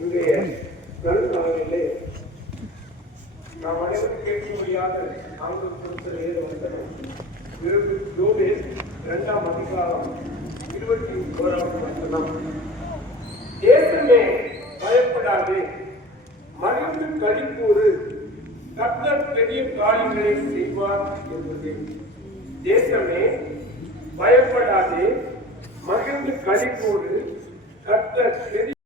இன்றைய நடுநாளிலே நாம் அனைவரும் கேட்க முடியாத ஆண்டு பொறுத்தலையே வந்தன ஜூலை 2ஆம் அதிகாரம் 21ஆம் வசனம். தேசமே பயப்படாது, மகிழ்ந்து களிக்கூறு, கர்த்தர் பெரிய காரியங்களை செய்வார் என்பது. தேசமே பயப்படாது, மகிழ்ந்து களிக்கூறு, கர்த்தர் பெரிய